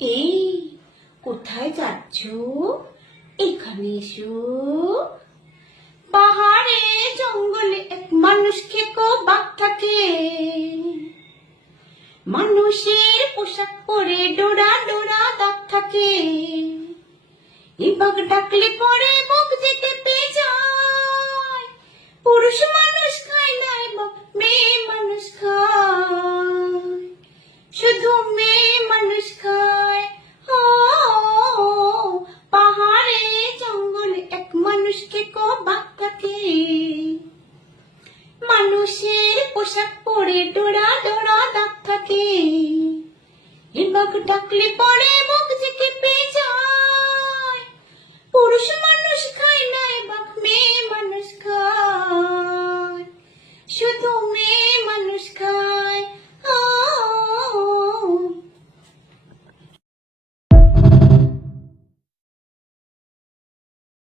এই কোথায় যাচ্ছ? এখানে এসো। পাহাড়ে জঙ্গলে এক মানুষ খেকো বাঘ থাকে। মানুষের পোশাক পরে ডোরা ডোরা দাগ থাকে। এই বাঘ ডাকলে পরে মুখ যেতে পেয়ে যায়। পুরুষ মানুষ খায় না এবং মেয়ে মানুষ খায়, শুধু মেয়ে মানুষ খায়। ও পাহাড়ে জঙ্গলে এক মানুষ খেকো বাঘ থাকে। মানুষের পোশাক পরে ডোরা ডোরা দাগ থাকে। এই বাঘ ডাকলে পরে